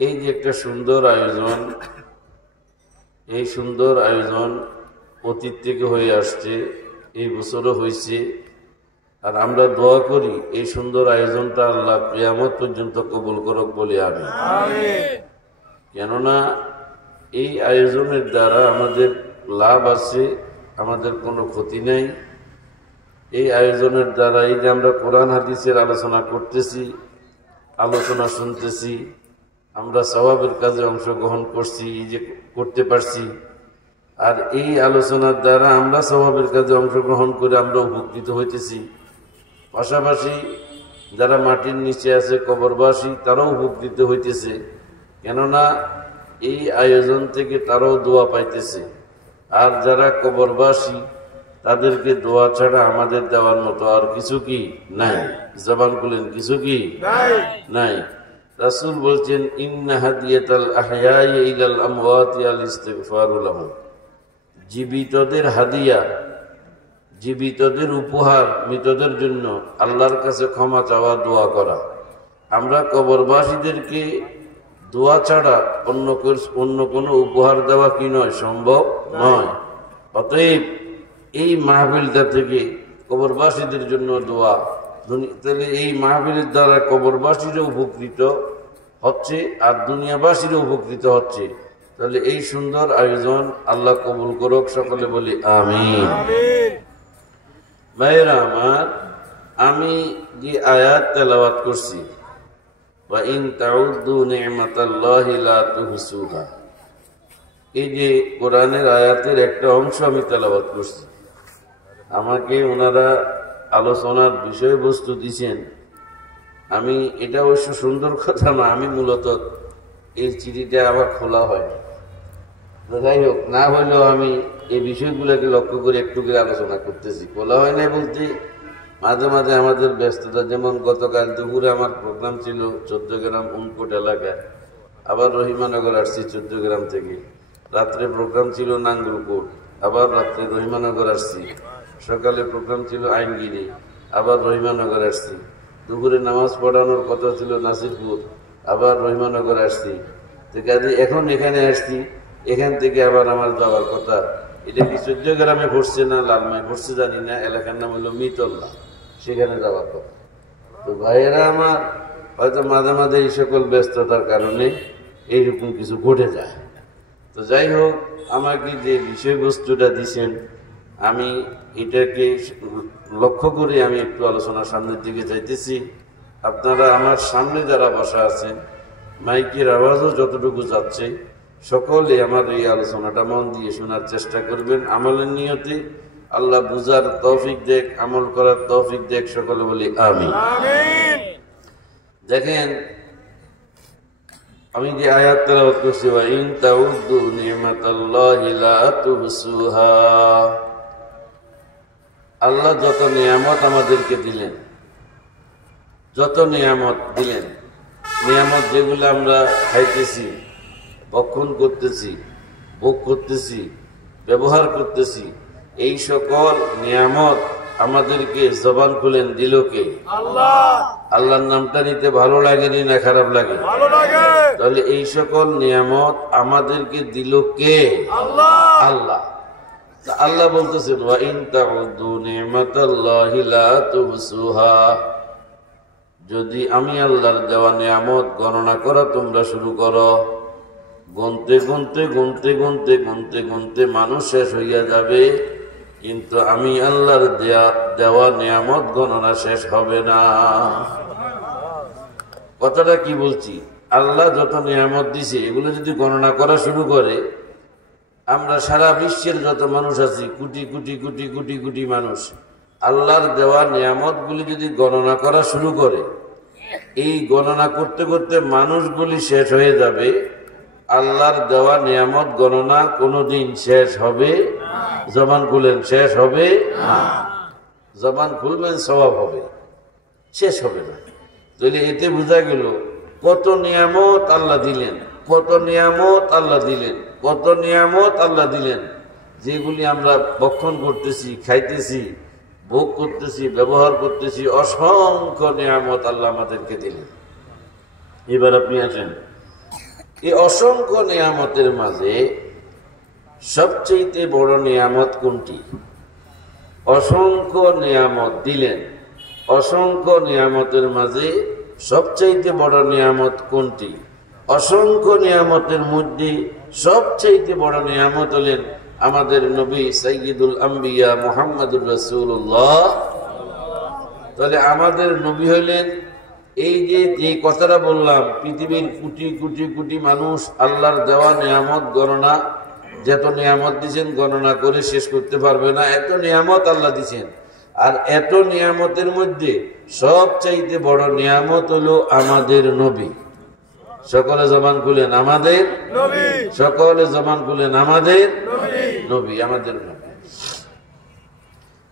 এই যে একটা সুন্দর আয়োজন, এই সুন্দর আয়োজন অতীত থেকে হয়ে আসছে, এই বছরও হয়েছে। আর আমরা দোয়া করি এই সুন্দর আয়োজনটা আল্লাহ কিয়ামত পর্যন্ত কবুল করুক বলে আমিন। কেননা এই আয়োজনের দ্বারা আমাদের লাভ আছে, আমাদের কোনো ক্ষতি নেই। এই আয়োজনের দ্বারা এই যে আমরা কোরআন হাদিসের আলোচনা করতেছি, আলোচনা শুনতেছি, আমরা সওয়াবের কাজে অংশগ্রহণ করছি, এই যে করতে পারছি। আর এই আলোচনার দ্বারা আমরা সওয়াবের কাজে অংশগ্রহণ করে আমরা উপকৃত হইতেছি। পাশাপাশি যারা মাটির নিচে আছে, কবরবাসী, তারাও উপকৃত হইতেছে। কেননা এই আয়োজন থেকে তারাও দোয়া পাইতেছে। আর যারা কবরবাসী, তাদেরকে দোয়া ছাড়া আমাদের দেওয়ার মতো আর কিছু কি নাই। জবান খুলেন, কিছু কি নাই। রাসূল বলছেন, ইন্না হাদিয়াতাল আহয়াই ইলাল আমওয়াতি আল ইস্তিগফারু লাহুম। জীবিতদের হাদিয়া, জীবিতদের উপহার মৃতদের জন্য আল্লাহর কাছে ক্ষমা চাওয়া, দোয়া করা। আমরা কবরবাসীদেরকে দোয়া ছাড়া অন্য কোনো উপহার দেওয়া কি নয়, সম্ভব নয়। অতএব এই মাহফিলটা থেকে কবরবাসীদের জন্য দোয়া, তাহলে এই মাহফিলের দ্বারা কবরবাসীরা উপকৃত হচ্ছে আর দুনিয়াবাসীরা উপকৃত হচ্ছে। তাহলে এই সুন্দর আয়োজন আল্লাহ কবুল করুক, সকলে বলি আমিন। ভাইরা আমার, আমি যে আয়াত তেলাওয়াত করছি, ওয়া ইন তাউদ্দু নি'মাতাল্লাহি লা তুহসুহা, এই যে কোরআনের আয়াতের একটা অংশ আমি তেলাওয়াত করছি। আমাকে ওনারা আলোচনার বিষয়বস্তু দিয়েছেন। আমি এটা অবশ্য সুন্দর কথা না, আমি মূলত এই চিঠিটা আবার খোলা হয়। যাই হোক, না হলেও আমি এই বিষয়গুলোকে লক্ষ্য করে একটু করে আলোচনা করতেছি। খোলা হয় না বলতে মাঝে মাঝে আমাদের ব্যস্ততা, যেমন গতকাল দুপুরে আমার প্রোগ্রাম ছিল চৌদ্দগ্রাম উনকোট এলাকায়, আবার রহিমানগর আসছি চৌদ্দগ্রাম থেকে। রাত্রে প্রোগ্রাম ছিল নাঙ্গলকোট, আবার রাত্রে রহিমানগর আসছি। সকালে প্রোগ্রাম ছিল আইনগিরি, আবার রহিমানগর আসছি। দুপুরে নামাজ পড়ানোর কথা ছিল নাসিরপুর, আবার রহিমানগর আসছি। তো কাজে এখন এখানে আসছি, এখান থেকে আবার আমার যাওয়ার কথা। এটা কি চৌদ্দগ্রামে পড়ছে না লালমাই পড়ছে জানি না, এলাকার নাম হলো মিতল্লা, সেখানে যাওয়ার কথা। তো ভাইয়েরা আমার, হয়তো মাঝে মাঝে এই সকল ব্যস্ততার কারণে এইরকম কিছু ঘটে যায়। তো যাই হোক, আমাকে যে বিষয়বস্তুটা দিছেন, আমি এটাকে লক্ষ্য করে আমি একটু আলোচনার সামনের দিকে যাইতেছি। আপনারা আমার সামনে যারা বসা আছেন, মাইকের আওয়াজও যতটুকু যাচ্ছে, সকলে আমার এই আলোচনাটা মন দিয়ে শোনার চেষ্টা করবেন আমলের নিয়তে। আল্লাহ বুঝার তৌফিক দেখ, আমল করার তৌফিক দেখ, সকলে বলি আমিন। দেখেন, আমি যে আয়াত তেলাওয়াত করছি, ওয়া ইন তাউদ্দু নি'মাতাল্লাহি লা তুহসুহা, আল্লাহ যত নিয়ামত আমাদেরকে দিলেন, যত নিয়ামত দিলেন, নিয়ামত যেগুলো আমরা খাইতেছি, ভক্ষণ করতেছি, ভোগ করতেছি, ব্যবহার করতেছি, এই সকল নিয়ামত আমাদেরকে জবান খুলেন দিল কে? আল্লাহ। আল্লাহর নামটা নিতে ভালো লাগেনি না খারাপ লাগে? ভালো লাগে। তাহলে এই সকল নিয়ামত আমাদেরকে দিল কে? আল্লাহ। আল্লাহ। আল্লাহ বলতেছেন, ওয়া ইন তাউদ্দু নি'মাতাল্লাহি লা তুহসুহা, যদি আমি আল্লাহর দেওয়া নিয়ামত গণনা করা তোমরা শুরু করো, গুনতে গুনতে গুনতে গুনতে গুনতে গুনতে মানুষ শেষ হইয়া যাবে, কিন্তু আমি আল্লাহর দেওয়া নিয়ামত গণনা শেষ হবে না। কথাটা কি বলছি? আল্লাহ যত নিয়ামত দিছে, এগুলো যদি গণনা করা শুরু করে, আমরা সারা বিশ্বের যত মানুষ আছি, কোটি কোটি কোটি কোটি কোটি মানুষ, আল্লাহর দেওয়া নিয়ামত গুলি যদি গণনা করা শুরু করে, এই গণনা করতে করতে মানুষগুলি শেষ হয়ে যাবে। আল্লাহর দেওয়া নিয়ামত গণনা কোনোদিন শেষ হবে? জবান খুলেন, শেষ হবে? জবান খুলবেন, সওয়াব হবে, শেষ হবে না। তাহলে এতে বোঝা গেল কত নিয়ামত আল্লাহ দিলেন, কত নিয়ামত আল্লাহ দিলেন, কত নিয়ামত আল্লাহ দিলেন, যেগুলি আমরা ভক্ষণ করতেছি, খাইতেছি, ভোগ করতেছি, ব্যবহার করতেছি। অসংখ্য নিয়ামত আল্লাহ আমাদেরকে দিলেন। এবার আপনি আসেন, এই অসংখ্য নিয়ামতের মাঝে সবচেয়ে বড় নিয়ামত কোনটি? অসংখ্য নিয়ামত দিলেন, অসংখ্য নিয়ামতের মাঝে সবচেয়ে বড় নিয়ামত কোনটি? অসংখ্য নিয়ামতের মধ্যে সবচেয়ে বড় নিয়ামত হলেন আমাদের নবী সাইয়্যিদুল আম্বিয়া মুহাম্মদুর রাসূলুল্লাহ। তাহলে আমাদের নবী হলেন এই যে কথাটা বললাম, পৃথিবীর কোটি কোটি কোটি মানুষ আল্লাহর দেওয়া নিয়ামত গণনা, যত নিয়ামত দিচ্ছেন গণনা করে শেষ করতে পারবে না, এত নিয়ামত আল্লাহ দিচ্ছেন। আর এত নিয়ামতের মধ্যে সবচাইতে বড় নিয়ামত হলো আমাদের নবী। সকলে জবান খুলেন আমাদের নবী, সকলে জবান খুলেন আমাদের নবী, আমাদের নবী।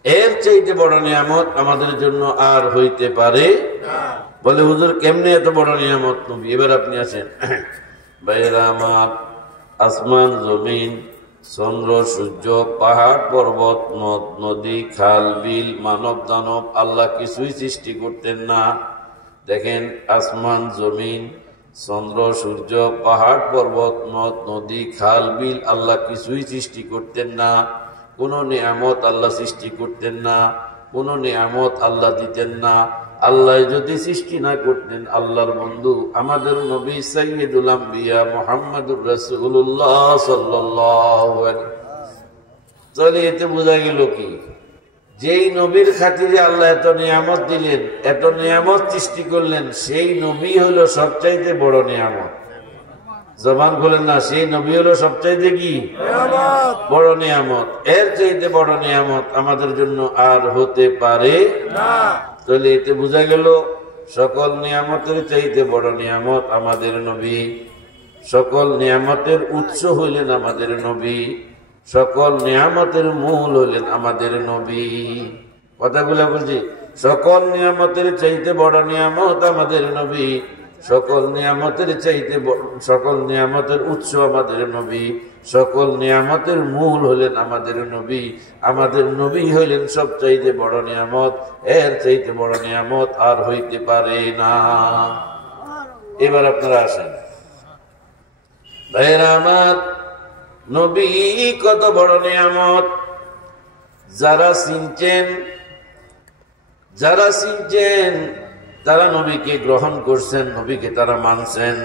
এর চাইতে বড় নিয়ামত আমাদের জন্য আর হইতে পারে না। বলে হুজুর কেমনে এত বড় নিয়ামত নবী? এবার আপনি আছেন ভাইরা আমার, আসমান জমিন, চন্দ্র সূর্য, পাহাড় পর্বত, নদ নদী, খাল বিল, মানব দানব আল্লাহ কিছুই সৃষ্টি করতেন না। দেখেন, আসমান জমিন, চন্দ্র সূর্য, পাহাড় পর্বত, নদ নদী, খাল বিল আল্লাহ কিছুই সৃষ্টি করতেন না। কোন নিয়ামত আল্লাহ সৃষ্টি করতেন না, কোন নিয়ামত আল্লাহ দিতেন না। আল্লাহ যদি সৃষ্টি না করতেন, আল্লাহর বন্ধু আমাদের নবী সাইয়্যিদুল আম্বিয়া মুহাম্মদুর রাসূলুল্লাহ সাল্লাল্লাহু আলাইহি, তাহলে এতে বোঝা গেল কি, যেই নবীর খাতিরে আল্লাহ এত নিয়ামত দিলেন, এত নিয়ামত সৃষ্টি করলেন, সেই নবী হলো সবচাইতে বড় নিয়ামত। জবান খোলেন না, সেই নবী হলো সবচাইতে কি বড় নিয়ামত। এর চাইতে বড় নিয়ামত আমাদের জন্য আর হতে পারে না। তাহলে এতে বোঝা গেল সকল নিয়ামতের চাইতে বড় নিয়ামত আমাদের নবী। সকল নিয়ামতের উৎস হইলেন আমাদের নবী, সকল নিয়ামতের মূল হইলেন আমাদের নবী। কথাগুলা বলছি, সকল নিয়ামতের চাইতে বড় নিয়ামত আমাদের নবী, সকল নিয়ামতের চাইতে সকল নিয়ামতের উৎস আমাদের নবী, সকল নিয়ামতের মূল হলেন আমাদের নবী। আমাদের নবী হইলেন সব চাইতে বড় নিয়ামত, এর চাইতে বড় নিয়ামত আর হইতে পারে না। এবার আপনারা আসেন ভাইরা আমার, নবী কত বড় নিয়ামত। যারা চিনছেন তারা নবীকে গ্রহণ করছেন, নবীকে তারা মানছেন।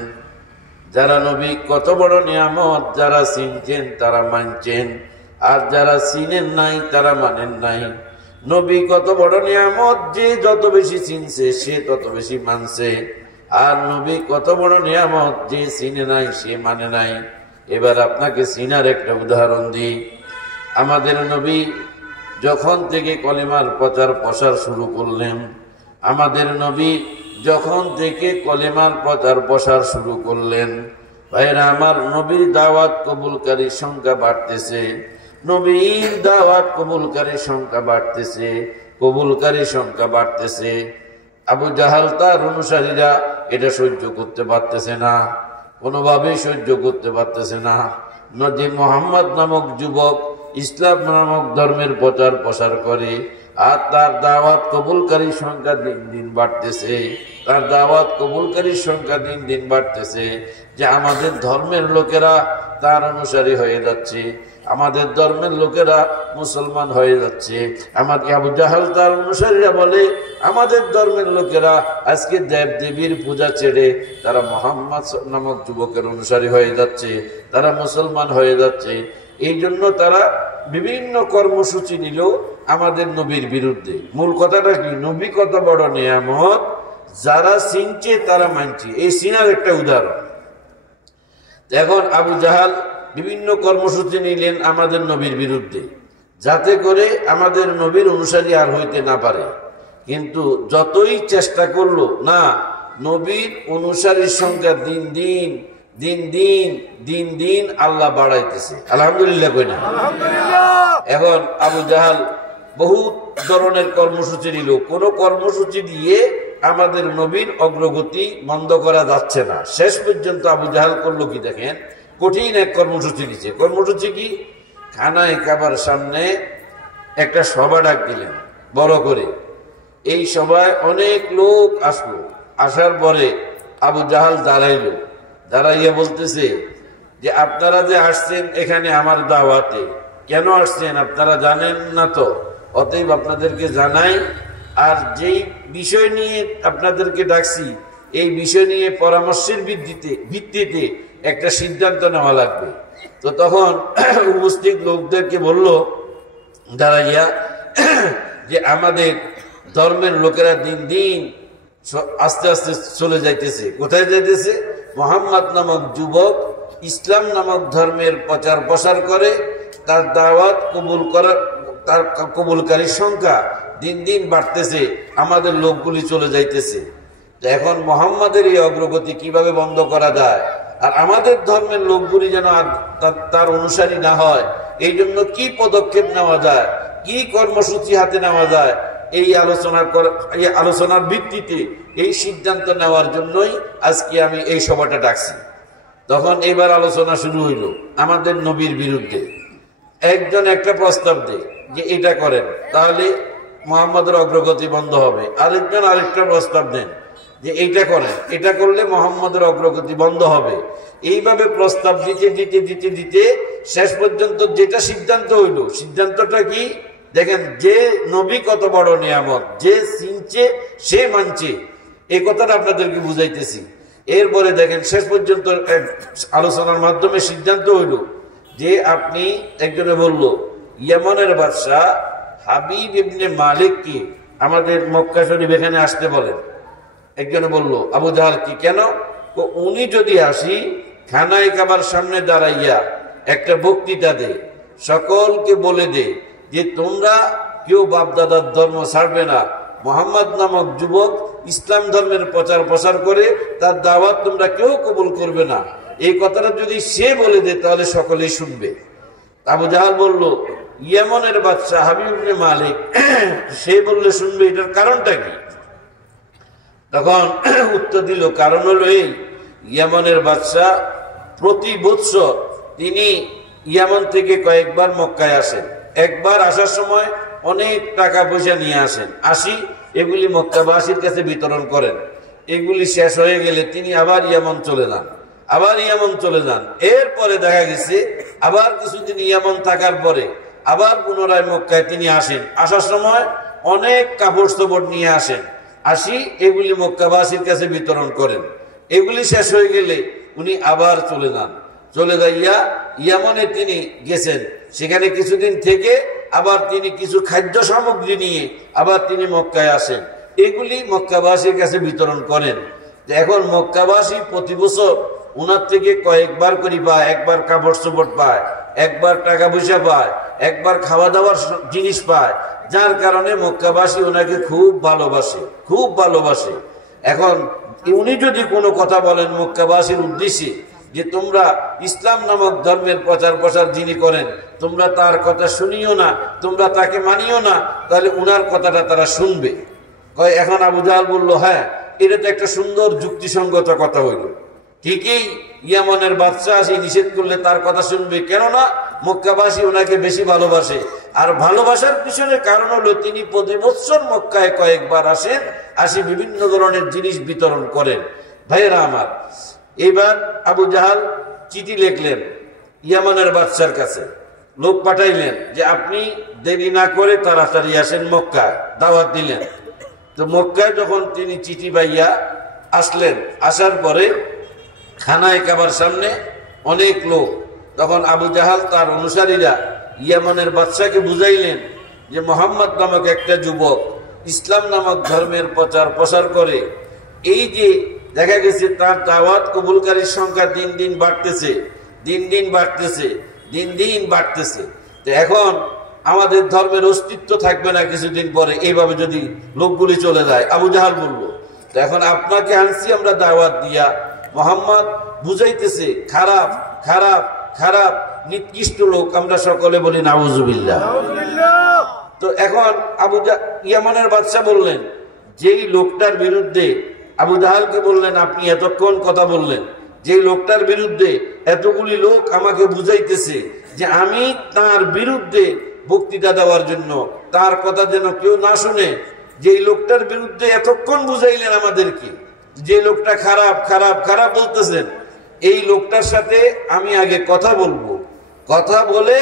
যারা নবী কত বড় নিয়ামত, যারা চিনছেন তারা মানছেন, আর যারা চিনেন নাই তারা মানেন নাই। নবী কত বড় নিয়ামত, যে যত বেশি চিনছে সে তত বেশি মানছে, আর নবী কত বড় নিয়ামত, যে চিনে নাই সে মানে নাই। এবার আপনাকে চিনার একটা উদাহরণ দিই। আমাদের নবী যখন থেকে কলেমার প্রচার প্রসার শুরু করলেন, আমাদের নবী যখন থেকে কলেমার প্রচার প্রসার শুরু করলেন, ভাইরা আমার, নবীর দাওয়াত কবুলকারীর সংখ্যা বাড়তেছে, নবীর দাওয়াত কবুলকারীর সংখ্যা বাড়তেছে, কবুলকারীর সংখ্যা বাড়তেছে। আবু জাহাল তার অনুসারীরা এটা সহ্য করতে পারতেছে না, কোনোভাবেই সহ্য করতে পারতেছে না। নবী মুহাম্মদ নামক যুবক ইসলাম নামক ধর্মের প্রচার প্রসার করে, আর তার দাওয়াত কবুলকারীর সংখ্যা দিন দিন বাড়তেছে, তার দাওয়াত কবুলকারীর সংখ্যা দিন দিন বাড়তেছে। যে আমাদের ধর্মের লোকেরা তার অনুসারী হয়ে যাচ্ছে, আমাদের ধর্মের লোকেরা মুসলমান হয়ে যাচ্ছে। আমাকে আবু জাহাল তার অনুসারীরা বলে, আমাদের ধর্মের লোকেরা আজকে দেব দেবীর পূজা ছেড়ে তারা মুহাম্মদ নামক যুবকের অনুসারী হয়ে যাচ্ছে, তারা মুসলমান হয়ে যাচ্ছে। এই জন্য তারা বিভিন্ন কর্মসূচি নিল আমাদের নবীর বিরুদ্ধে। মূল কথাটা কি, নবী কত বড় নিয়ামত, যারা চিনছে তারা মানছে। এই চিনার একটা উদাহরণ। এখন আবু জাহাল বিভিন্ন কর্মসূচি নিলেন আমাদের নবীর বিরুদ্ধে, যাতে করে আমাদের নবীর অনুসারী আর হইতে না পারে। কিন্তু যতই চেষ্টা করলো না, নবীর অনুসারীর সংখ্যা দিন দিন দিন দিন দিন দিন আল্লাহ বাড়াইতেছে। আলহামদুলিল্লাহ কই না? এখন আবু জাহাল বহু ধরনের কর্মসূচি নিল, কোন কর্মসূচি দিয়ে আমাদের নবীর অগ্রগতি বন্ধ করা যাচ্ছে না। শেষ পর্যন্ত আবু জাহাল করলো কি দেখেন, কঠিন এক কর্মসূচি নিচ্ছে। কর্মসূচি কি, খানায় কাবার সামনে একটা সভা ডাক দিলেন বড় করে। এই সভায় অনেক লোক আসলো, আসার পরে আবু জাহাল দাঁড়াইলো, দাঁড়াইয়া বলতেছে যে আপনারা যে আসছেন এখানে আমার দাওয়াতে, কেন আসছেন আপনারা জানেন না তো, অতএব আপনাদেরকে জানাই। আর যেই বিষয় নিয়ে আপনাদেরকে ডাকছি এই বিষয় নিয়ে পরামর্শের ভিত্তিতে একটা সিদ্ধান্ত নেওয়া লাগবে। তো তখন উপস্থিত লোকদেরকে বলল দাঁড়াইয়া যে আমাদের ধর্মের লোকেরা দিন দিন আস্তে আস্তে চলে যাইতেছে। কোথায় যাইতেছে? মোহাম্মদ নামক যুবক ইসলাম নামক ধর্মের প্রচার প্রসার করে, তার দাওয়াত তার কবুলকারীর সংখ্যা দিন দিন বাড়তেছে, আমাদের লোকগুলি চলে যাইতেছে। এখন মোহাম্মদের এই অগ্রগতি কিভাবে বন্ধ করা যায় আর আমাদের ধর্মের লোকগুলি যেন তার অনুসারী না হয়, এই জন্য কি পদক্ষেপ নেওয়া যায়, কি কর্মসূচি হাতে নেওয়া যায়, এই আলোচনার ভিত্তিতে এই সিদ্ধান্ত নেওয়ার জন্যই আজকে আমি এই সভাটা ডাকছি। তখন এবার আলোচনা শুরু হইল আমাদের নবীর বিরুদ্ধে। একজন একটা প্রস্তাব দেয় যে এটা করেন তাহলে মোহাম্মদের অগ্রগতি বন্ধ হবে, আরেকজন আরেকটা প্রস্তাব দেন যে এইটা করেন, এটা করলে মোহাম্মদের অগ্রগতি বন্ধ হবে। এইভাবে প্রস্তাব দিতে দিতে দিতে দিতে শেষ পর্যন্ত যেটা সিদ্ধান্ত হইল, সিদ্ধান্তটা কি দেখেন, যে নবী কত বড় নিয়ামত, যে চিনছে সে মানছে, এই কথাটা আপনাদেরকে বুঝাইতেছি। এরপরে দেখেন শেষ পর্যন্ত আলোচনার মাধ্যমে সিদ্ধান্ত হইল যে আপনি, একজনে বলল ইয়েমনের বাদশাহ হাবিব ইবনে মালিককে আমাদের মক্কা শরীফ এখানে আসতে বলেন। একজনে বলল আবু জাহাল কি, কেন? উনি যদি আসি খানায় কাবার সামনে দাঁড়াইয়া একটা বক্তৃতা দে, সকলকে বলে দে যে তোমরা কেউ বাপদাদার ধর্ম ছাড়বে না, মোহাম্মদ নামক যুবক ইসলাম ধর্মের প্রচার প্রসার করে, তার দাওয়াত তোমরা কেউ কবুল করবে না, এই কথাটা যদি সে বলে দে তাহলে সকলেই শুনবে। আবু জাহাল বলল ইয়েমনের বাদশাহ হাবিব ইবনে মালিক, সে বললে শুনবে, এটার কারণটা কি? তখন উত্তর দিল কারণ হলো এই, ইয়েমনের বাদশাহ প্রতি বৎসর তিনি ইয়ামান থেকে কয়েকবার মক্কায় আসেন, একবার আসার সময় অনেক টাকা পয়সা নিয়ে আসেন, এগুলি মক্কাবাসীর কাছে বিতরণ করেন, এগুলি শেষ হয়ে গেলে তিনি আবার ইয়ামান চলে যান। এরপরে দেখা গেছে আবার কিছুদিন ইয়ামান থাকার পরে আবার পুনরায় মক্কায় তিনি আসেন, আসার সময় অনেক কাপড় চোপড় নিয়ে আসেন, এগুলি মক্কাবাসীর কাছে বিতরণ করেন, এগুলি শেষ হয়ে গেলে উনি আবার চলে যাইয়া ইয়ামনে তিনি গেছেন, সেখানে কিছুদিন থেকে আবার তিনি কিছু খাদ্য সামগ্রী নিয়ে আবার তিনি মক্কায় আসেন, এগুলি মক্কাবাসীর কাছে বিতরণ করেন। এখন মক্কাবাসী প্রতি বছর উনার থেকে কয়েকবার করে পায়, একবার কাপড় চোপড় পায়, একবার টাকা পয়সা পায়, একবার খাওয়া দাওয়ার জিনিস পায়, যার কারণে মক্কাবাসী ওনাকে খুব ভালোবাসে। এখন উনি যদি কোনো কথা বলেন মক্কাবাসীর উদ্দেশ্যে যে তোমরা ইসলাম নামক ধর্মের প্রচার প্রসার যিনি করেন তোমরা তার কথা শুনিও না, তোমরা তাকে মানিও না, তাহলে উনার কথাটা তারা শুনবে। এখন আবু জাহাল বলল হ্যাঁ, এটা তো একটা সুন্দর যুক্তিসঙ্গত কথা হইল, ঠিকই ইয়ামানের বাদশাহ আসি নিষেধ করলে তার কথা শুনবে, কেননা মক্কাবাসী ওনাকে বেশি ভালোবাসে। আর ভালোবাসার পিছনে কারণ হলো তিনি প্রতি বৎসর মক্কায় কয়েকবার আসেন, বিভিন্ন ধরনের জিনিস বিতরণ করেন। ভাইয়েরা আমার, এবার আবু জাহাল চিঠি লিখলেন ইয়ামানের বাদশার কাছে, লোক পাঠাইলেন যে আপনি দেরি না করে তাড়াতাড়ি আসেন মক্কায়, দাওয়াত দিলেন। তো মক্কায় যখন তিনি চিঠি পাইয়া আসলেন, আসার পরে খানায় কাবার সামনে অনেক লোক, তখন আবু জাহাল তার অনুসারীরা ইয়ামানের বাদশাকে বুঝাইলেন যে মোহাম্মদ নামক একটা যুবক ইসলাম নামক ধর্মের প্রচার প্রসার করে, এই যে দেখা গেছে তার দাওয়াত কবুলকারীর সংখ্যা দিন দিন বাড়তেছে। তো এখন আমাদের ধর্মের অস্তিত্ব থাকবে না কিছুদিন পরে, এইভাবে যদি লোকগুলি চলে যায়। আবু জাহাল বলল তো এখন আপনাকে আনছি আমরা দাওয়াত দিয়া, মোহাম্মদ বুঝাইতেছে খারাপ খারাপ খারাপ নিকৃষ্ট লোক, আমরা সকলে বলি নাউজুবিল্লাহ। তো এখন ইয়ামানের বাদশা বললেন, যেই লোকটার বিরুদ্ধে আবু জাহালকে বললেন আপনি এতক্ষণ কথা বললেন, যেই লোকটার বিরুদ্ধে এতগুলি লোক আমাকে বুঝাইতেছে যে আমি তার বিরুদ্ধে বক্তৃতা দেওয়ার জন্য, তার কথা যেন কেউ না শুনে, যেই লোকটার বিরুদ্ধে এতক্ষণ বুঝাইলেন আমাদেরকে, যে লোকটা খারাপ খারাপ খারাপ বলতেছেন, এই লোকটার সাথে আমি আগে কথা বলবো, কথা বলে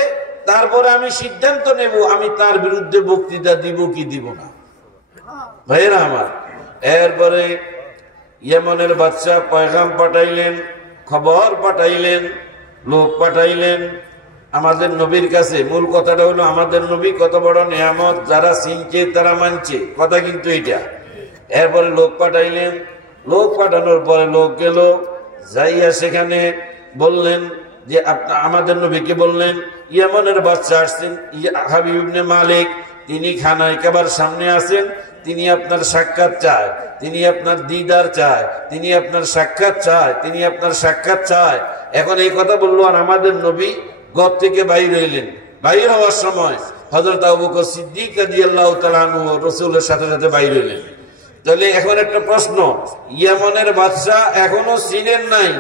তারপরে আমি সিদ্ধান্ত নেব আমি তার বিরুদ্ধে বক্তৃতা দিব কি দিব না। ভাইয়েরা আমার, এরপরে ইয়েমনের বাদশা পয়গাম পাঠাইলেন, খবর পাঠাইলেন, লোক পাঠাইলেন আমাদের নবীর কাছে। মূল কথাটা হলো আমাদের নবী কত বড় নিয়ামত, যারা চিনছে তারা মানছে, কথা কিন্তু এটা। এরপরে লোক পাঠাইলেন, লোক পাঠানোর পরে লোক গেল, যাইয়া সেখানে বললেন যে আমাদের নবীকে বললেন ইয়েমনের বাদশা আসছেন হাবিব ইবনে মালিক, তিনি খানায় কাবার সামনে আছেন, তিনি আপনার সাক্ষাৎ চায়, তিনি আপনার দিদার চায়, তিনি আপনার সাক্ষাৎ চায়, তিনি আপনার সাক্ষাৎ চায়। এখন এই কথা বললো, আর আমাদের নবী ঘর থেকে বাইর হইলেন। বাইর হওয়ার সময় হযরত আবু বকর সিদ্দিক রাদিয়াল্লাহু তাআলা আনহু রাসূলের সাথে সাথে বাইর হইলেন। তাহলে এখন একটা প্রশ্ন, ইয়েমনের বাদশা এখনো চিনেন নাই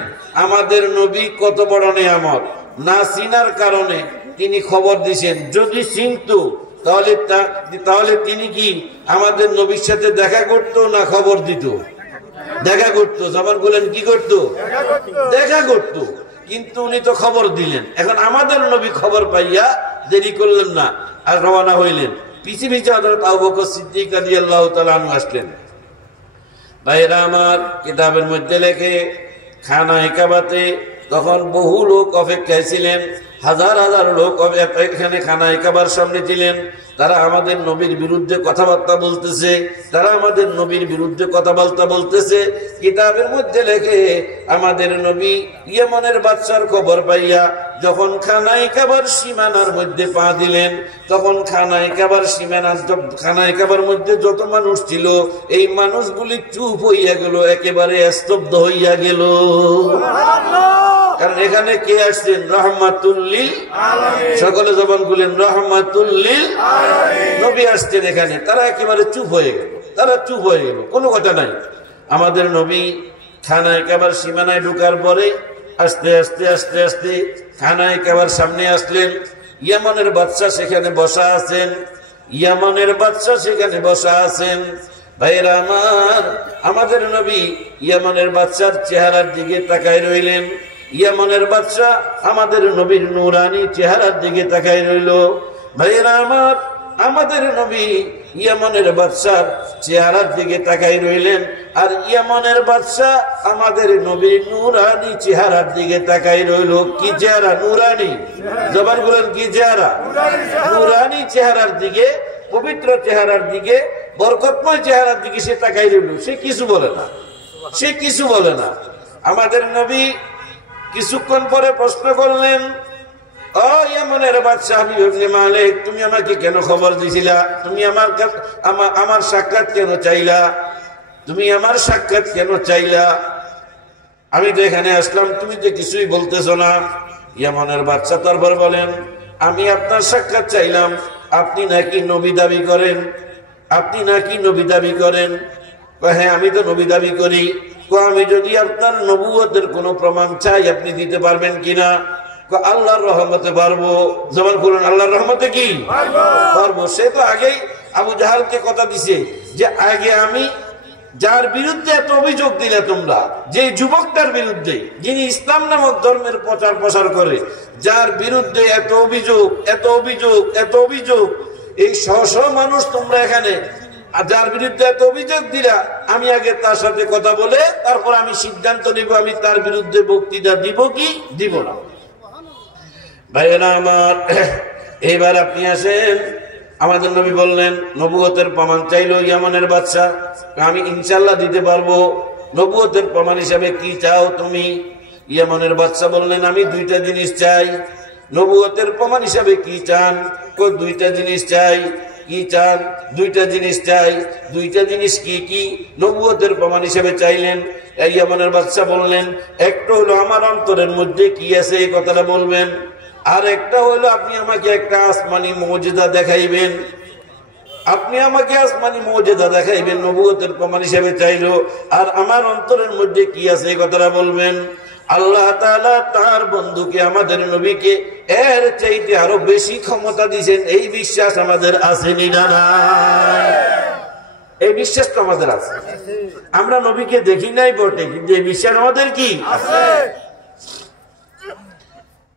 আমাদের নবী কত বড় নিয়ামত, না চিনার কারণে তিনি খবর দিয়েছেন। যদি চিনতো তাহলে তিনি কি আমাদের নবীর সাথে দেখা করতো না খবর দিত? দেখা করতো। জবান বলেন কি করতো? দেখা করতো। কিন্তু উনি তো খবর দিলেন। এখন আমাদের নবী খবর পাইয়া দেরি করলেন না, আর রওনা হইলেন। পিছে পিছে হযরত আবু বকর সিদ্দিক রাদিয়াল্লাহু তাআলা আনহু আসলেন। ভাইরা আমার, কিতাবের মধ্যে লেখে খানায়ে কাবাতে তখন বহু লোক অপেক্ষায় ছিলেন, হাজার হাজার লোক এখানে খানায়ে কাবার সামনে ছিলেন। তারা আমাদের নবীর বিরুদ্ধে কথাবার্তা বলতেছে, তারা আমাদের নবীর বিরুদ্ধে কথাবার্তা বলতেছে। কিতাবের মধ্যে লেখে আমাদের নবী ইয়েমনের বাদশার খবর পাইয়া যখন খানায়ে কাবার সীমানার মধ্যে পা দিলেন, তখন খানায়ে কাবার মধ্যে যত মানুষ ছিল এই মানুষগুলি চুপ হইয়া গেল, একেবারে স্তব্ধ হইয়া গেল। কারণ এখানে কে আসছেন? রাহমাতুল লিল আলামিন। সকলে জবান খুলেন রাহমাতুল লিল আলামিন। নবী আসছেন এখানে। তারা একেবারে চুপ হয়ে গেল, তারা চুপ হয়ে গেল, কোনো কথা নাই। আমাদের নবী খানায়ে কাবার সীমানায় ঢোকার পরে আস্তে আস্তে আস্তে আস্তে খানায়ে কাবার সামনে আসলেন। ইয়েমনের বাদশা সেখানে বসা আছেন, ইয়েমনের বাদশা সেখানে বসা আছেন। ভাইরা আমার, আমাদের নবী ইয়েমনের বাদশার চেহারার দিকে তাকায় রইলেন। ইয়েমনের বাদশা আমাদের নবীর নূরানি চেহারার দিকে তাকায় রইল। ভাইরা আমার, আমাদের নবী ইয়েমনের বাদশার চেহারার দিকে তাকায় রইলেন, আর ইয়েমনের বাদশা আমাদের নবীর নূরানি চেহারার দিকে তাকায় রইল। কি চেহারা? নূরানি। জবান বলেন কি চেহারা? নূরানি চেহারার দিকে, পবিত্র চেহারার দিকে, বরকতময় চেহারার দিকে সে তাকায় রইল। সে কিছু বলে না, সে কিছু বলে না। আমাদের নবী কিছুক্ষণ পরে প্রশ্ন করলেন, ও ইয়েমনের বাদশা হাবিব ইবনে মালিক, তুমি আমাকে কেন খবর দিছিলা? তুমি আমার সাক্ষাৎ কেন চাইলা? তুমি আমার সাক্ষাৎ কেন চাইলা? আমি তো এখানে আসলাম, তুমি তো কিছুই বলতেছো না। ইয়েমনের বাদশা তারপর বলেন, আমি আপনার সাক্ষাৎ চাইলাম, আপনি নাকি নবী দাবি করেন, আপনি নাকি নবী দাবি করেন। হ্যাঁ, আমি তো নবী দাবি করি। আমি যদি আপনার নবুয়তের কোনো প্রমাণ চাই আপনি দিতে পারবেন কিনা? আল্লাহর রহমতে পারবো। জবান করুন, আল্লাহর রহমতে কি পারবো। সে তো আগেই আবু জাহালকে কথা দিছে যে আগে আমি যার বিরুদ্ধে এত অভিযোগ দিলে তোমরা, যে যুবকটার বিরুদ্ধে, যিনি ইসলাম নামক ধর্মের প্রচার করে, যার বিরুদ্ধে এত অভিযোগ, এত অভিযোগ, এত অভিযোগ, এই শহ মানুষ তোমরা এখানে যার বিরুদ্ধে এত অভিযোগ দিলা, আমি আগে তার সাথে কথা বলে তারপর আমি সিদ্ধান্ত নিব আমি তার বিরুদ্ধে বক্তৃতা দিব কি দিব না। ভাইয়েরা আমার, এইবার আপনি আসেন। আমাদের নবী বললেন, নবুয়তের প্রমাণ চাইলো ইয়েমনের বাদশা। আমি ইনশাল্লাহ দিতে পারবো। নবুয়তের প্রমাণ হিসাবে কি চাও তুমি? ইয়েমনের বাদশা বললেন, আমি দুইটা জিনিস চাই। নবুয়তের প্রমাণ হিসাবে কি চান? দুইটা জিনিস চাই। কি চান? দুইটা জিনিস চাই। দুইটা জিনিস কি কি? নবুয়তের প্রমাণ হিসেবে চাইলেন। ইয়েমনের বাদশা বললেন, একটা হলো আমার অন্তরের মধ্যে কি আছে এই কথাটা বলবেন, আর একটা হলো আপনি আমাকে একটা আসমানি মুজিজা দেখাইবেন। আপনি আমাকে আসমানি মুজিজা দেখাইবেন, নবুয়তের প্রমাণ হিসেবে চাইলো। আর আমার অন্তরের মধ্যে কি আছে এই কথাটা বলবেন। আল্লাহ তাআলা তার বন্ধুকে, আমাদের নবীকে এর চাইতে আরো বেশি ক্ষমতা দিয়েছেন। এই বিশ্বাস আমাদের আছে না? এই বিশ্বাস তো আমাদের আছে। আমরা নবীকে দেখি নাই বটে, কিন্তু এই বিশ্বাস আমাদের কি আছে।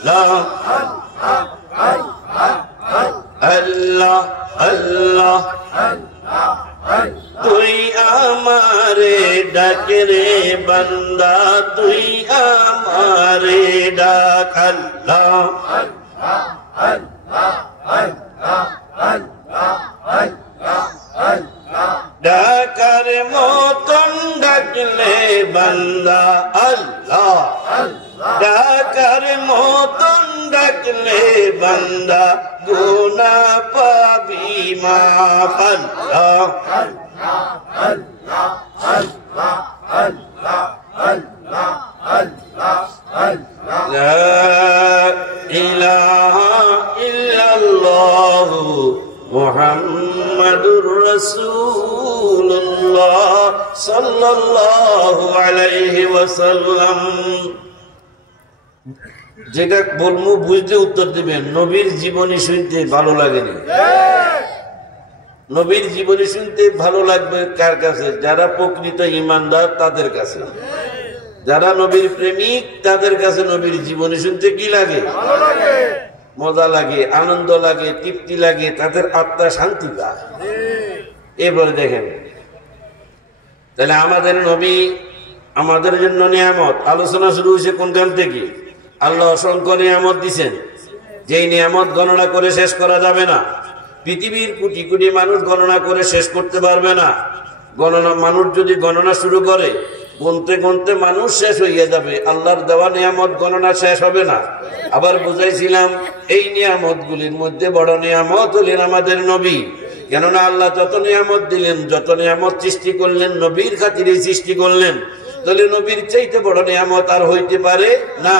আল্লাহ আল্লাহ আল্লাহ তুই আমারে ডাকে রে বান্দা তুই আমারে ডাক আল্লাহ ডাকার মতন ডাকলে বান্দা আল্লাহ ডাকার মতন ডাকলে বান্দা গুনাহ পাবি মাফ আল্লাহ লা ইলাহা ইল্লাল্লাহ মুহাম্মাদুর রাসূলুল্লাহ সাল্লাল্লাহু আলাইহি ওয়াসাল্লাম। যেটা বলবো বুঝতে উত্তর দিবেন। নবীর জীবনী শুনতে ভালো লাগেনি? নবীর জীবনী শুনতে ভালো লাগবে কার কাছে? যারা প্রকৃত ঈমানদার তাদের কাছে, যারা নবীর প্রেমিক তাদের কাছে নবীর জীবনী শুনতে কি লাগে? মজা লাগে, আনন্দ লাগে, তৃপ্তি লাগে, তাদের আত্মা শান্তি পায়। এরপরে দেখেন, তাহলে আমাদের নবী আমাদের জন্য নিয়ামত। আলোচনা শুরু হয়েছে কোনখান থেকে? আল্লাহ অসংখ্য নিয়ামত দিচ্ছেন, যেই নিয়ামত গণনা করে শেষ করা যাবে না। পৃথিবীর কোটি কোটি মানুষ গণনা করে শেষ করতে পারবে না। মানুষ যদি গণনা শুরু করে, গুনতে গুনতে মানুষ শেষ হইয়া যাবে। আল্লাহর দেওয়া নিয়ামত গণনা শেষ হবে না। আবার বুঝাইছিলাম, এই নিয়ামত গুলির মধ্যে বড় নিয়ামত হলেন আমাদের নবী। কেননা আল্লাহ যত নিয়ামত দিলেন, যত নিয়ামত সৃষ্টি করলেন, নবীর খাতিরে সৃষ্টি করলেন। তাহলে নবীর চাইতে বড় নিয়ামত আর হইতে পারে না।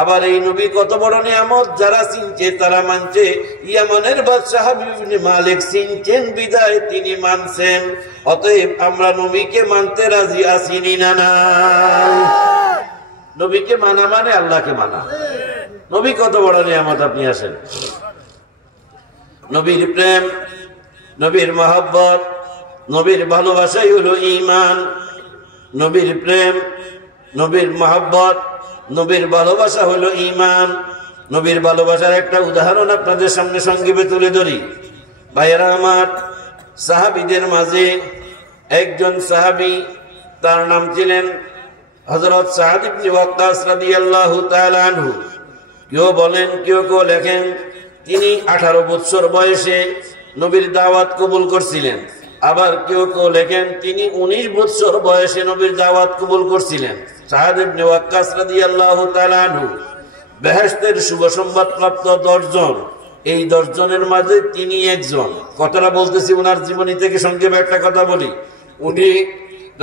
আবার এই নবী কত বড় নিয়ামত, যারা চিনছে তারা মানছে। ইয়ামানের বাদশাহ ইবনে মালিক চিনছেন বিদায় তিনি মানছেন। অতএব আমরা নবীকে মানতে রাজি আছি না? নবীকে মানা মানে আল্লাহকে মানা। নবী কত বড় নিয়ামত, আপনি আসেন। নবীর প্রেম, নবীর মহব্বত, নবীর ভালোবাসাই হলো ঈমান। নবীর প্রেম, নবীর মহব্বত, নবীর ভালোবাসা হলো ঈমান। নবীর ভালোবাসার একটা উদাহরণ আপনাদের সামনে সংক্ষেপে তুলে ধরি। ভাইয়েরা আমার, সাহাবীদের মাঝে একজন সাহাবী, তার নাম ছিলেন হযরত সাদ ইবনে ওয়াক্কাস রাদিয়াল্লাহু তাআলা আনহু। কেউ বলেন, কেউ লেখেন তিনি 18 বছর বয়সে নবীর দাওয়াত কবুল করছিলেন। আবার কেউ লেখেন তিনি 19 বছর বয়সে নবীর দাওয়াত কবুল করছিলেন। সাদ ইবনে ওয়াক্কাস রাদিয়াল্লাহু তাআলা আনহু বেহেশতের শুভ সংবাদ প্রাপ্ত 10 জন। এই 10 জনের মাঝে তিনি একজন। কথাটা বলতেছি ওনার জীবনী থেকে সংক্ষেপে একটা কথা বলি। উনি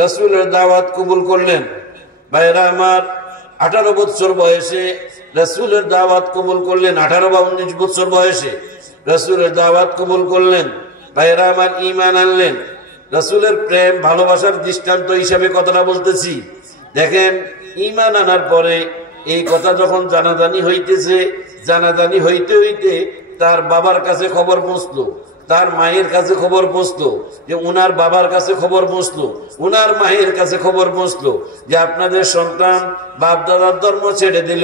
রাসূলের দাওয়াত কবুল করলেন। ভাইরা আমার, 18 বছর বয়সে রাসূলের দাওয়াত কবুল করলেন। 18 বা 19 বছর বয়সে রাসূলের দাওয়াত কবুল করলেন। ভাইরা আমার, ঈমান আনলেন। রাসূলের প্রেম ভালোবাসার দৃষ্টান্ত হিসাবে কথাটা বলতেছি। দেখেন, ঈমান আনার পরে এই কথা যখন জানাজানি হইতেছে, জানাজানি হইতে হইতে তার বাবার কাছে খবর পৌঁছলো, তার মায়ের কাছে খবর পৌঁছলো, যে উনার বাবার কাছে খবর পৌঁছলো, উনার মায়ের কাছে খবর পৌঁছলো যে আপনাদের সন্তান বাপ দাদার ধর্ম ছেড়ে দিল,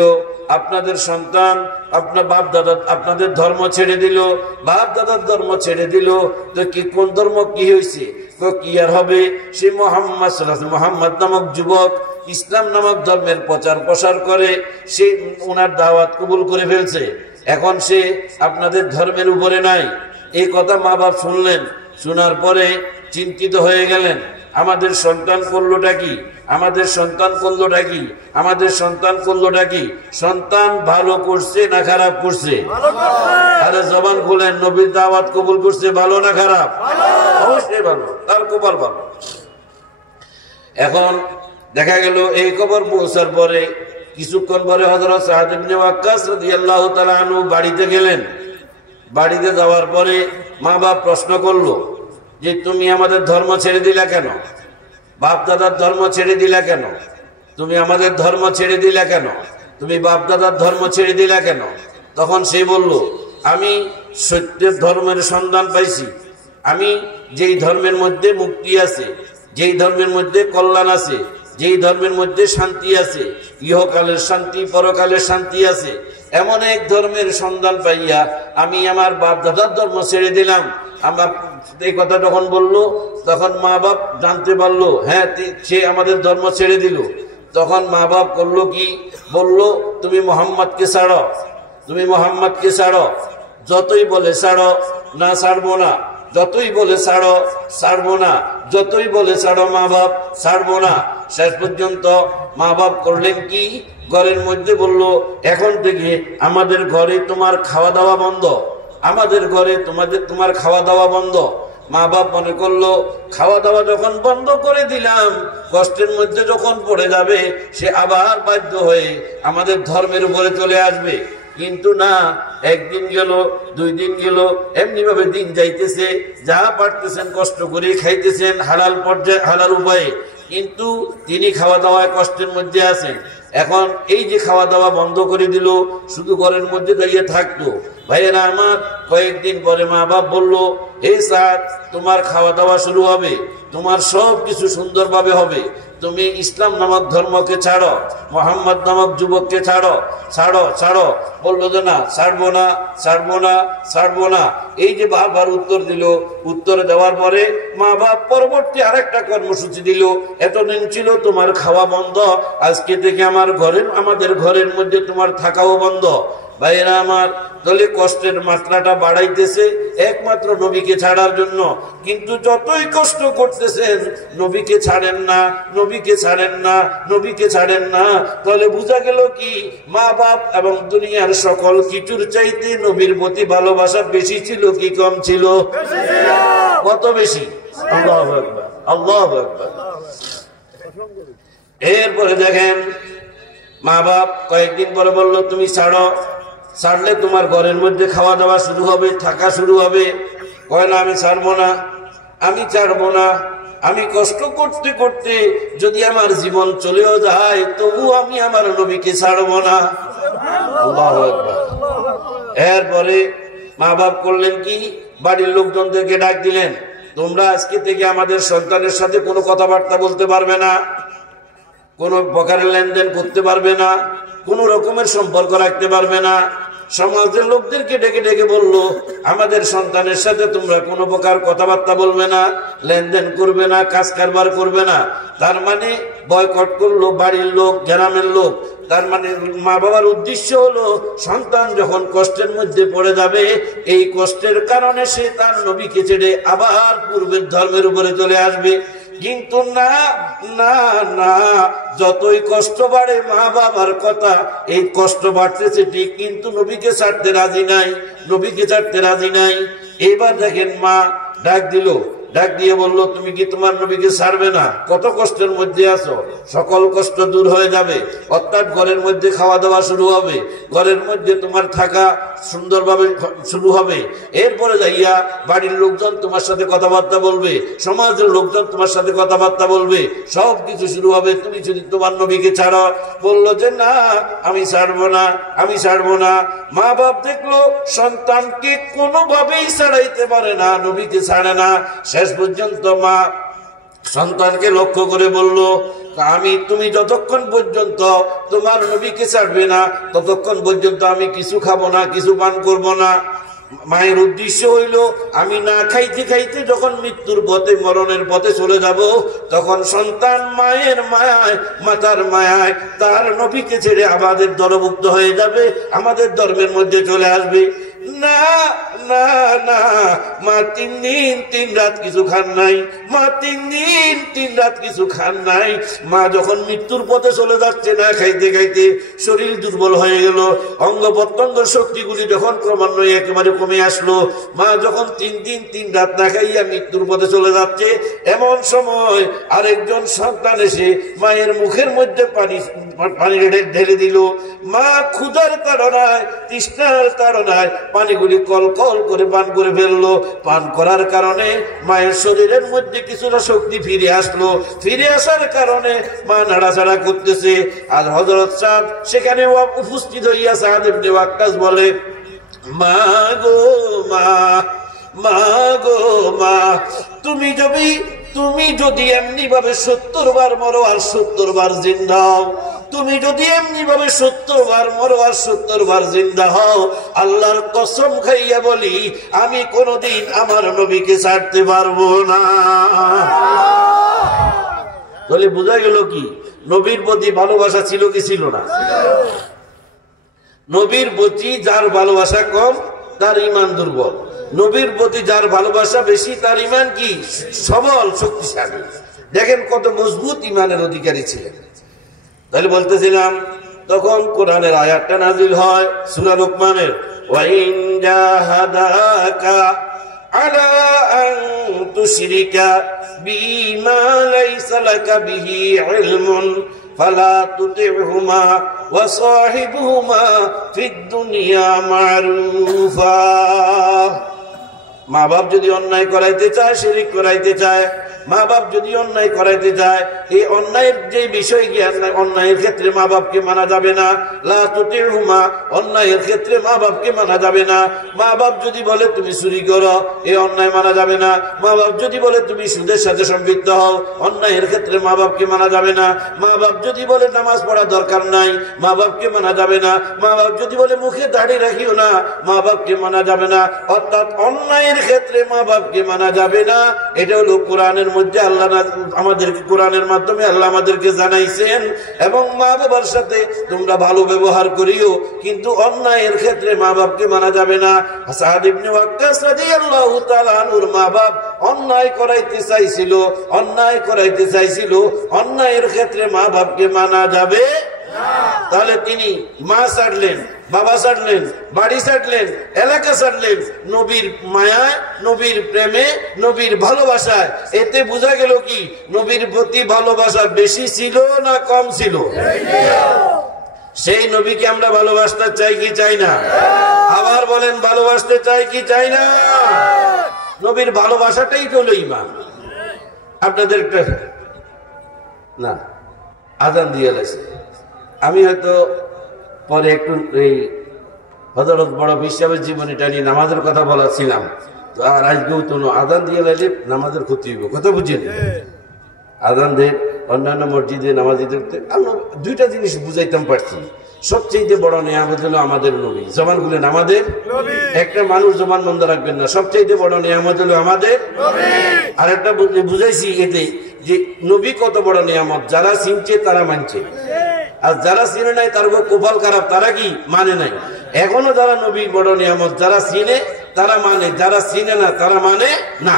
আপনাদের সন্তান আপনার বাপ দাদা আপনাদের ধর্ম ছেড়ে দিল, বাপ দাদার ধর্ম ছেড়ে দিল। তো কি কোন ধর্ম কি হয়েছে? তো কি আর হবে? সে মোহাম্মদ নামক যুবক ইসলাম নামক ধর্মের প্রচার প্রসার করে, সে ওনার দাওয়াত কবুল করে ফেলছে। এখন সে আপনাদের ধর্মের উপরে নাই। এই কথা মা বাপ শুনলেন, শোনার পরে চিন্তিত হয়ে গেলেন, আমাদের সন্তান করলোটা কি, আমাদের সন্তান করলোটা কি, আমাদের সন্তান করলোটা কি? সন্তান ভালো করছে না খারাপ করছে? আরে জবান খুলেন, নবীর দাওয়াত কবুল করছে, ভালো না খারাপ? অবশ্যই ভালো, তার কপাল ভালো। এখন দেখা গেল এই খবর পৌঁছার পরে কিছুক্ষণ পরে হযরত সাদ ইবনে ওয়াক্কাস রাদিয়াল্লাহু তাআলা আনহু বাড়িতে গেলেন। বাড়িতে যাওয়ার পরে মা বাপ প্রশ্ন করলো যে তুমি আমাদের ধর্ম ছেড়ে দিলা কেন? বাপ দাদার ধর্ম ছেড়ে দিলা কেন? তুমি আমাদের ধর্ম ছেড়ে দিলা কেন? তুমি বাপ দাদার ধর্ম ছেড়ে দিলা কেন? তখন সে বলল, আমি সত্যের ধর্মের সন্ধান পাইছি। আমি যেই ধর্মের মধ্যে মুক্তি আছে, যেই ধর্মের মধ্যে কল্যাণ আছে, যেই ধর্মের মধ্যে শান্তি আছে, ইহকালের শান্তি পরকালের শান্তি আছে, এমন এক ধর্মের সন্ধান পাইয়া আমি আমার বাপ দাদার ধর্ম ছেড়ে দিলাম। আমার এই কথা যখন বললো তখন মা বাপ জানতে পারলো হ্যাঁ সে আমাদের ধর্ম ছেড়ে দিল। তখন মা বাপ করলো কি, বললো তুমি মোহাম্মদকে ছাড়ো, তুমি মোহাম্মদকে ছাড়ো। যতই বলে ছাড়ো, না ছাড়বো না, যতই বলে ছাড়ো ছাড়বো না, যতই বলে ছাড়ো মা বাপ ছাড়বো না। শেষ পর্যন্ত মা বাপ করলেন কি, ঘরের মধ্যে বললো এখন থেকে আমাদের ঘরে তোমার খাওয়া দাওয়া বন্ধ, আমাদের ঘরে তোমার খাওয়া দাওয়া বন্ধ। মা বাপ মনে করলো খাওয়া দাওয়া যখন বন্ধ করে দিলাম, কষ্টের মধ্যে যখন পড়ে যাবে সে আবার বাধ্য হয়ে আমাদের ধর্মের উপরে চলে আসবে। কিন্তু না, একদিন গেল, 2 দিন গেল, এমনি ভাবে দিন যাইতেছে, যা পারতেছেন কষ্ট করে খাইতেছেন হালাল পর্যায়ে, হালাল উপায়ে, কিন্তু তিনি খাওয়া দাওয়ায় কষ্টের মধ্যে আছেন। এখন এই যে খাওয়া দাওয়া বন্ধ করে দিল, শুধু ঘরের মধ্যে দাঁড়িয়ে থাকতো। ভাইয়েরা আমার, কয়েকদিন পরে মা বাপ বললো এই স্যার তোমার খাওয়া দাওয়া শুরু হবে, তোমার সব কিছু সুন্দরভাবে হবে, তুমি ইসলাম নামক ধর্মকে ছাড়ো, মোহাম্মদ নামক যুবককে ছাড়ো, ছাড়ো ছাড়ো। বললো যে না, ছাড়বো না, ছাড়বো না, ছাড়বো না। এই যে বারবার উত্তর দিল, উত্তর দেওয়ার পরে মা বাপ পরবর্তী আরেকটা কর্মসূচি দিল, এতদিন ছিল তোমার খাওয়া বন্ধ, আজকে থেকে আমাদের ঘরের মধ্যে তোমার থাকাও বন্ধ। ভাইয়েরা আমার, দলে কষ্টের মাত্রাটা বাড়াইতেছে একমাত্র নবীকে ছাড়ার জন্য, কিন্তু যতই কষ্ট করতেছেন নবীকে ছাড়েন না, নবীকে ছাড়েন না, নবীকে ছাড়েন না। তাহলে বোঝা গেল কি, মা বাপ এবং দুনিয়ার সকল কিছুর চাইতে নবীর প্রতি ভালোবাসা বেশি ছিল কি কম ছিল? কত বেশি? আল্লাহু আকবার, আল্লাহু আকবার। এরপরে দেখেন মা বাপ কয়েকদিন পরে বললো তুমি ছাড়ো, ছাড়লে তোমার ঘরের মধ্যে খাওয়া দাওয়া শুরু হবে, থাকা শুরু হবে। কয় না, আমি ছাড়বো না, আমি ছাড়বো না, আমি কষ্ট করতে করতে যদি আমার জীবন চলেও যায় তবু আমি আমার নবীকে ছাড়বো না। আল্লাহু আকবার। এরপরে মা বাপ করলেন কি, বাড়ির লোকজনদেরকে ডাক দিলেন, তোমরা আজকে থেকে আমাদের সন্তানের সাথে কোনো কথাবার্তা বলতে পারবে না, কোনো প্রকারের লেনদেন করতে পারবে না, কোন রকমের সম্পর্ক রাখতে পারবে না। সমাজের লোকদেরকে ডেকে ডেকে বললো আমাদের সন্তানের সাথে তোমরা কোনো প্রকার কথাবার্তা বলবে না, লেনদেন করবে না, কাজ কারবার করবে না। তার মানে বয়কট করলো বাড়ির লোক, গ্রামের লোক। তার মানে মা বাবার উদ্দেশ্য হলো সন্তান যখন কষ্টের মধ্যে পড়ে যাবে, এই কষ্টের কারণে সে তার নবীকে ছেড়ে আবার পূর্বের ধর্মের উপরে চলে আসবে। কিন্তু না না না, যতই কষ্ট বাড়ে মা বাবার কথা, এই কষ্ট বাড়তেছে ঠিক, কিন্তু নবীকে ছাড়তে রাজি নাই, নবীকে ছাড়তে রাজি নাই। এবার দেখেন মা ডাক দিল, ডাক দিয়ে বললো তুমি কি তোমার নবীকে ছাড়বে না? কত কষ্টের মধ্যে আছো, সকল কষ্ট দূর হয়ে যাবে, অর্থাৎ ঘরের মধ্যে খাওয়া দাওয়া শুরু হবে, ঘরের মধ্যে তোমার থাকা সুন্দরভাবে শুরু হবে। এরপরে যাইয়া বাড়ির লোকজন তোমার সাথে কথাবার্তা বলবে, সমাজের লোকজন তোমার সাথে কথাবার্তা বলবে, সব কিছু শুরু হবে, তুমি যদি তোমার নবীকে ছাড়ো। বললো যে না, আমি ছাড়বো না, আমি ছাড়বো না। মা বাপ দেখলো সন্তানকে কোনোভাবেই ছাড়াইতে পারে না, নবীকে ছাড়ে না। শেষ পর্যন্ত মা সন্তানকে লক্ষ্য করে বলল, তুমি যতক্ষণ পর্যন্ত তোমার নবীকে ছাড়বে না ততক্ষণ পর্যন্ত আমি কিছু খাবো না, কিছু পান করব না। মায়ের উদ্দেশ্য হইল আমি না খাইতে খাইতে যখন মৃত্যুর পথে, মরণের পথে চলে যাব, তখন সন্তান মায়ের মায়ায়, মাতার মায়ায় তার নবীকে ছেড়ে আমাদের দলভুক্ত হয়ে যাবে, আমাদের ধর্মের মধ্যে চলে আসবে। না না না, মা 3 দিন 3 রাত কিছু খান নাই, মা 3 দিন 3 রাত কিছু খান নাই। মা যখন মৃত্যুর পথে চলে যাচ্ছে, না খাইতে খাইতে শরীর দুর্বল হয়ে গেল, অঙ্গ প্রত্যঙ্গ শক্তিগুলি যখন ক্রমান্বয়ে একেবারে কমে আসলো, মা যখন 3 দিন 3 রাত না খাইয়া মৃত্যুর পথে চলে যাচ্ছে, এমন সময় আরেকজন সন্তান এসে মায়ের মুখের মধ্যে পানি ঢেলে দিল। মা ক্ষুধার তাড়নায়, তৃষ্ণার তাড়নায় পানিগুলি কল কল করে পান করে ফেললো। পান করার কারণে মায়ের শরীরের মধ্যে কিছুটা শক্তি ফিরে আসলো। ফিরে আসার কারণে মা নাড়াচাড়া করতেছে। আর হযরত সাদ সেখানে উপস্থিত হইয়া সাদ ইবনে ওয়াক্কাস বলে, মা গো মা, মা গো মা, তুমি তুমি যদি এমনি ভাবে 70 বার মরো আর 70 বার জিন্দা হও, তুমি যদি এমনি ভাবে 70 বার মরো আর 70 বার জিন্দা হও, আল্লাহর কসম খাইয়া বলি আমি কোনদিন আমার নবীকে ছাড়তে পারবো না। তাহলে বোঝা গেল কি নবীর প্রতি ভালোবাসা ছিল কি ছিল না? নবীর প্রতি যার ভালোবাসা কম তার ঈমান দুর্বল, নবীর প্রতি যার ভালোবাসা বেশি তার ঈমান কি সবল শক্তিশালী। দেখেন কত মজবুত ঈমানের অধিকারী ছিলেন। তাহলে বলতেছিলাম তখন কোরআনের আয়াতটা নাজিল হয় সূরা লুকমানের, ওয়া ইন জাহাদাকা আলা আন তুশরিকা বিমা লাইসা লাকা বিহি ইলমুন ফালা তুতি'হুমা ওয়া সাহিবহুমা ফিদ দুনিয়া মারুফা। মা বাপ যদি অন্যায় করাইতে চায়, শিরিক করাইতে চায়, মা বাপ যদি অন্যায় করাইতে চায়, এই অন্যায়ের যে বিষয় জ্ঞান অন্যায়ের ক্ষেত্রে মা বাপকে মানা যাবে না। লা তুতি'হুমা, অন্যায়ের ক্ষেত্রে মা বাপকে মানা যাবে না। মা বাপ যদি বলে তুমি চুরি করো, এই অন্যায় মানা যাবে না। মা বাপ যদি বলে তুমি সুদের সাথে সম্পৃক্ত হও, অন্যায়ের ক্ষেত্রে মা বাপকে মানা যাবে না। মা বাপ যদি বলে নামাজ পড়া দরকার নাই, মা বাপকে মানা যাবে না। মা বাপ যদি বলে মুখে দাড়ি রাখিও না, মা বাপকে মানা যাবে না। অর্থাৎ অন্যায়ের ক্ষেত্রে মা বাপকে মানা যাবে না। এটা হলো কোরআনের মধ্যে আল্লাহ আমাদেরকে কোরআনের মাধ্যমে আল্লাহ আমাদেরকে জানাইছেন। এবং মা বাবার সাথে তোমরা ভালো ব্যবহার করিও, কিন্তু অন্যায়ের ক্ষেত্রে মা বাপকে মানা যাবে না। সাদ ইবনে ওয়াক্কাস রাদিয়াল্লাহু তাআলা আনহুর মা বাপ অন্যায় করাইতে চাইছিল, অন্যায়ের ক্ষেত্রে মা বাপকে মানা যাবে না। তাহলে তিনি মা ছাড়লেন, বাবা ছাড়লেন, বাড়ি ছাড়লেন, এলাকা ছাড়লেন নবীর মায়ায়, নবীর প্রেমে, নবীর ভালোবাসায়। এতে বোঝা গেল কি নবীর প্রতি ভালোবাসা বেশি ছিল না কম ছিল? সেই নবীকে আমরা ভালোবাসতে চাই কি চাই না? আবার বলেন ভালোবাসতে চাই কি চাই না? নবীর ভালোবাসাটাই হলো ঈমান। আপনাদের একটা না আযান দিয়ে গেছে, আমি হয়তো পরে একটু এই হযরত বড় বিশ্বাবের জীবনীটা নিয়ে নামাজের কথা বলাছিলাম, তো আর আজকেও তো আযান দিয়ে লাইলে নামাজের ক্ষতি হইব, কথা বুঝেন? আযান দিয়ে অন্যান্য মসজিদে নামাজিদের আমরা দুইটা জিনিস বুঝাইতাম পারছি। সবচেয়ে বড় নিয়ামত হলো আমাদের নবী, জবান গুলেন আমাদের। একটা মানুষ জবান বন্ধ রাখবেন না, সবচেয়ে বড় নিয়ামত হলো আমাদের নবী। আর একটা বুঝাইছি এতে যে নবী কত বড় নিয়ামত, যারা চিনছে তারা মানছে, আর যারা চিনে নাই তার উপর কপাল খারাপ, তারা কি মানে নাই। এখনো যারা নবীর বড় নিয়ামত, যারা চিনে তারা মানে, যারা চিনে না তারা মানে না।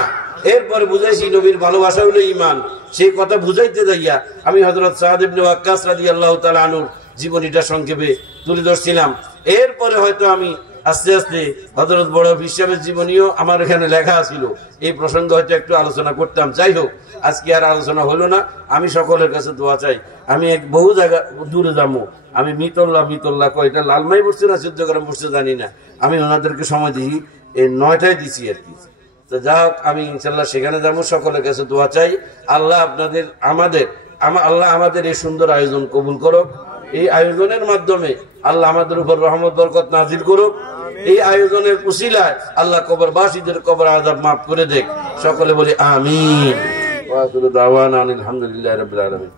এরপরে বুঝাইছি নবীর ভালোবাসা হলো ঈমান। সেই কথা বুঝাইতে যাইয়া আমি হযরত সাদ ইবনে ওয়াক্কাস রাদিয়াল্লাহু তাআলা আনহুর জীবনীটা সংক্ষেপে তুলে ধরছিলাম। এরপরে হয়তো আমি আস্তে আস্তে হযরত বড় হিসাবের জীবনীও আমার এখানে লেখা ছিল, এই প্রসঙ্গে হয়তো একটু আলোচনা করতাম। যাই হোক, আজকে আর আলোচনা হলো না। আমি সকলের কাছে দোয়া চাই, আমি এক বহু জায়গা দূরে যাবো, আমি মিতল্লা কয় এটা লালমাই পড়ছে না চৌদ্দগ্রাম পড়ছে জানি না, আমি ওনাদেরকে সময় দিই এই 9টায় দিছি আর কি। তো যা হোক, আমি ইনশাল্লাহ সেখানে যাবো। সকলের কাছে দোয়া চাই, আল্লাহ আপনাদের আল্লাহ আমাদের এই সুন্দর আয়োজন কবুল করুক। এই আয়োজনের মাধ্যমে আল্লাহ আমাদের উপর রহমত বরকত নাজিল করুক। এই আয়োজনের উসিলায় আল্লাহ কবরবাসীদের কবর আযাব মাফ করে দেখ। সকলে বলি আমিন। ওয়া আখিরু দাওয়ানা আলহামদুলিল্লাহি রাব্বিল আলামিন।